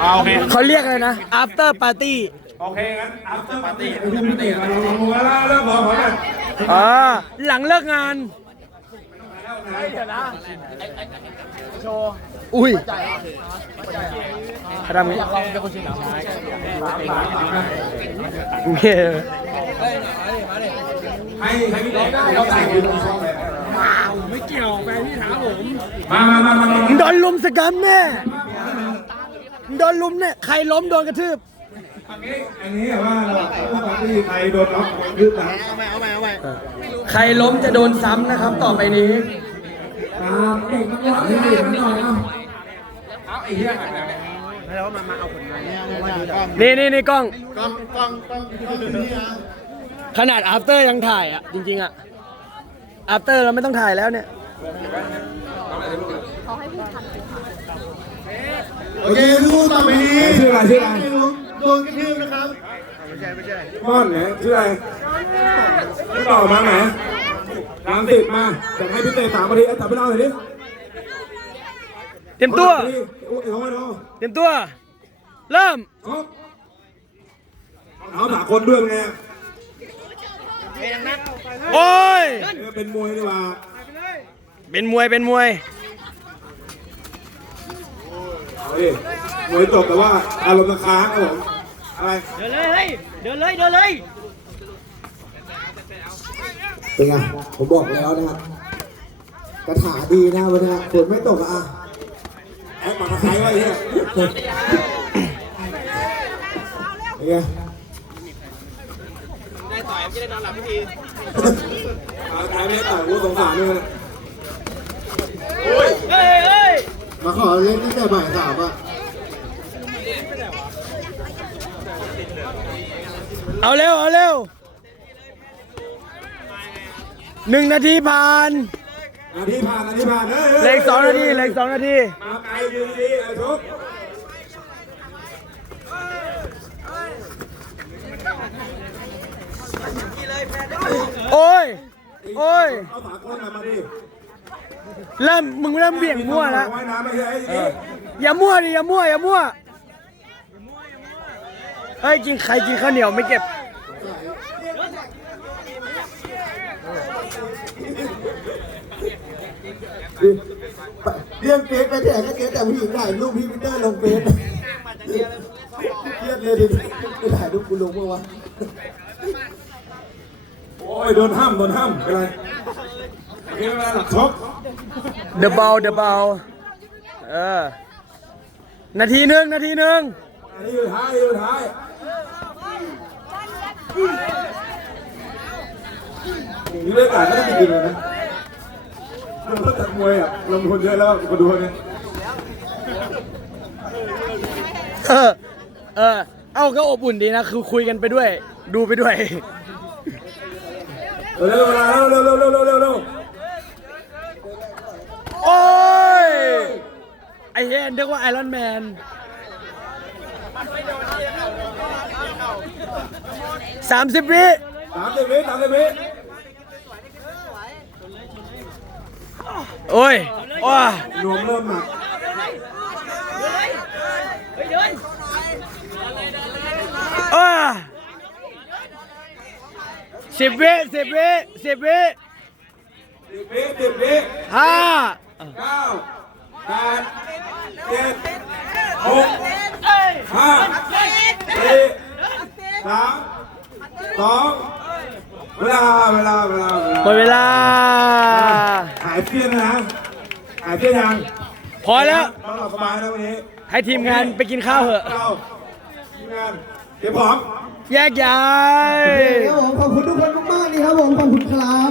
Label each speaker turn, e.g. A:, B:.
A: อ่าโอเค
B: เขาเรียกอะไรนะ after party
A: โอเคงั้น after party after party เราลงมาแล้วเริ่มบอกก่อนนะ
B: อ่าหลังเลิกงานอุ้ยทำงี้เงี้ย
A: ให้ให้พี่เด็กเขาใส่ยืนตรงช่องเลยไม่เกี่ยวแฟนพี่ถามผมมามามามามา
B: มึงโดนลุมสกรรมแน่มึง โดนลุมเนี่ยใครล้มโดนกระทืบ
A: อันนี้อันนี้แบบว่าเราถ้าปาร์ตี้ใครโดนล็อกยืดนะ
B: ใครล้มจะโดนซ้ำนะครับ ต่อไปนี้
A: ตามเด็กมันร้อนนี่หน่อยเอาเอาไอ้เหี้ยแบบนี้
B: นี่นี่นี่กล้อง
C: กล้องกล้องกล้องกล้องนี่นะ
B: ขนาด after ยังถ่ายอะจริงๆอะ after เราไม่ต้องถ่ายแล้วเนี่ย
C: โอเคทุกต่อไปนี้
A: ชื่ออะไรชื่ออะไร
C: โดนกระทืบนะครับ
A: ม่อนเนี่ยชื่ออะไรพี่ต่อมาไหนลังสิตมาจะให้พี่เตสามนาทีเอาจับไปเล่าหน่อยดิ
B: เตรียมตัว
A: โอ้ยเอาไว้เอา
B: เตรียมตัว เริ่ม
A: เอาเอาสามคนด้วยไง
B: โอ้ย
A: เป็นมวยดีกว่า
B: เป็นมวยเป็นมวย
A: เอาดิมวยจบแต่ว่าอารมณ์มันค้างครับผมอะไร
B: เดินเลยเดินเลยเดินเลย
C: เป็นไงผมบอกแล้วนะครับกระถาดีนะวันนี้ฝนไม่ตกอะ
A: แอปปากกาไคร้ไว้เนี่ย
C: เป็นไง
A: ปากกาไคร้ไม่ได้ต่อยกูสงสารด้วยนะ
B: เฮ้ยเฮ้ย
C: มาขอเล่นตั้งแต่บ่ายสามอะ
B: เอาเร็ว เอาเร็วหนึ่งนาทีผ่าน
A: นาทีผ่านนาทีผ่านเฮ้ย
B: เหลืออีกสองนาทีเหลืออีกสองนาที
A: มาไกลยืนดีไอ้ทุก
B: โอ้ย โอ้ย
A: เอาสากลมามาดิ
B: เริ่มมึงเริ่มเบี่ยงมั่วแล้ว
A: ว่ายน้ำไม่ใช่ไอ้นี่
B: อย่ามั่วดิอย่ามั่วอย่ามั่วเฮ้ยกินใครกินข้าวเหนียวไม่เก็บ
C: เรื่องเฟซไปแต่ก็เจอแต่ผู้หญิงถ่ายรูปพี่พีเตอร์ลงเฟซเรียบเลยดิไปถ่ายรูปคุณลงเมื่อวาน
A: โอ้ยโดนห้ามโดนห้ามเป็นไรโอเคไม่เป็นไรหลักชก
B: เดอะเบาเดอะเบาเออ นาทีหนึ่งนาทีหนึ่ง
A: อันนี้อยู่ท้ายอยู่ท้ายนี่เล่นการก็ต้องกินเลยนะมันก็จัดมวยอะลงทุนเยอะแล้วมาดูเนี่ย
B: เออ เออ เอาก็อบอุ่นดีนะ คือคุยกันไปด้วย ดูไปด้วย
A: เร็วเวลาเร็วเร็วเร็วเร็วเร็วเร็ว
B: โอ้ย ไอเห็นเรียกว่าไอรอนแมนสามสิบวิ
A: สามสิบวิสามสิบวิ
B: โอ้ยว้าร
A: วมเริ่มหนัก
B: อ้าสิบวิสิบวิสิบวิ
A: สิบวิสิบวิ
B: ห้า
A: เก้าแปด เจ็ดหกห้าสี่สามสองเวลาเวลาเวลา
B: หมดเวลา
A: หายเพี้ยนนะหายเพี้ยนยัง
B: พอแล้ว
A: นอนหลับสบายแล้ววันนี้
B: ให้ทีมงานไปกินข้าวเถอะ
A: เราทีมงานเดี๋ยวพร้อม
B: แยกย้าย
C: ครับผมขอบคุณทุกคนมากๆนี่ครับผมขอบคุณครับ